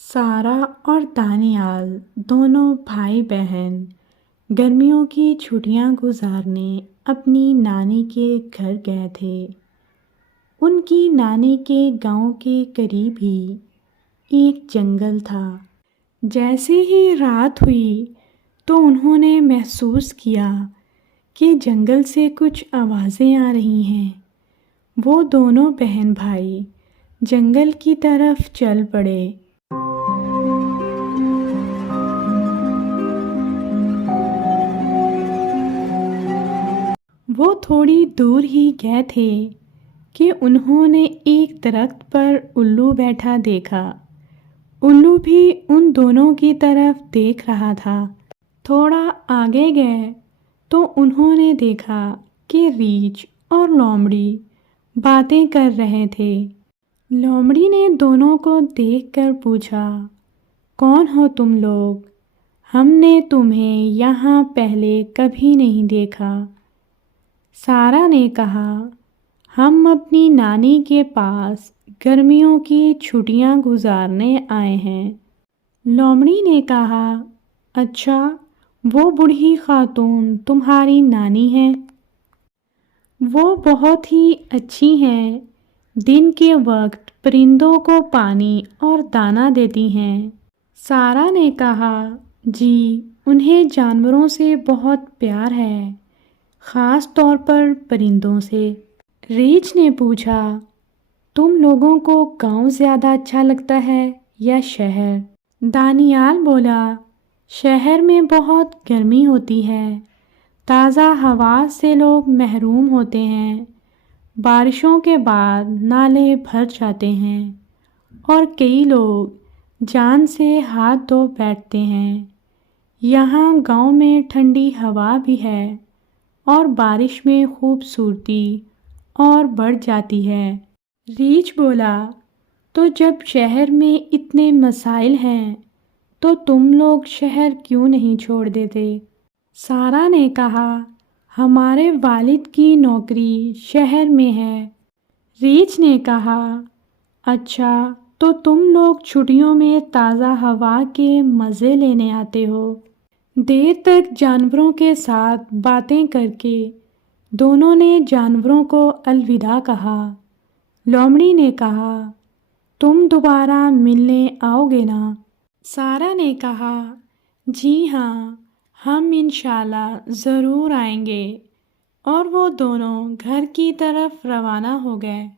سارا اور دانیال دونوں بھائی بہن گرمیوں کی چھٹیاں گزارنے اپنی نانی کے گھر گئے تھے۔ ان کی نانی کے گاؤں کے قریب ہی ایک جنگل تھا۔ جیسے ہی رات ہوئی تو انہوں نے محسوس کیا کہ جنگل سے کچھ آوازیں آ رہی ہیں۔ وہ دونوں بہن بھائی جنگل کی طرف چل پڑے۔ وہ تھوڑی دور ہی گئے تھے کہ انہوں نے ایک درخت پر الو بیٹھا دیکھا۔ الو بھی ان دونوں کی طرف دیکھ رہا تھا۔ تھوڑا آگے گئے تو انہوں نے دیکھا کہ ریچھ اور لومڑی باتیں کر رہے تھے۔ لومڑی نے دونوں کو دیکھ کر پوچھا، کون ہو تم لوگ؟ ہم نے تمہیں یہاں پہلے کبھی نہیں دیکھا۔ سارا نے کہا، ہم اپنی نانی کے پاس گرمیوں کی چھٹیاں گزارنے آئے ہیں۔ لومڑی نے کہا، اچھا، وہ بوڑھی خاتون تمہاری نانی ہے؟ وہ بہت ہی اچھی ہیں، دن کے وقت پرندوں کو پانی اور دانہ دیتی ہیں۔ سارا نے کہا، جی، انہیں جانوروں سے بہت پیار ہے، خاص طور پر پرندوں سے۔ ریچھ نے پوچھا، تم لوگوں کو گاؤں زیادہ اچھا لگتا ہے یا شہر؟ دانیال بولا، شہر میں بہت گرمی ہوتی ہے، تازہ ہوا سے لوگ محروم ہوتے ہیں، بارشوں کے بعد نالے بھر جاتے ہیں اور کئی لوگ جان سے ہاتھ دھو بیٹھتے ہیں۔ یہاں گاؤں میں ٹھنڈی ہوا بھی ہے اور بارش میں خوبصورتی اور بڑھ جاتی ہے۔ ریچھ بولا، تو جب شہر میں اتنے مسائل ہیں تو تم لوگ شہر کیوں نہیں چھوڑ دیتے؟ سارا نے کہا، ہمارے والد کی نوکری شہر میں ہے۔ ریچھ نے کہا، اچھا، تو تم لوگ چھٹیوں میں تازہ ہوا کے مزے لینے آتے ہو۔ دیر تک جانوروں کے ساتھ باتیں کر کے دونوں نے جانوروں کو الوداع کہا۔ لومڑی نے کہا، تم دوبارہ ملنے آؤ گے نا؟ سارا نے کہا، جی ہاں، ہم انشاءاللہ ضرور آئیں گے، اور وہ دونوں گھر کی طرف روانہ ہو گئے۔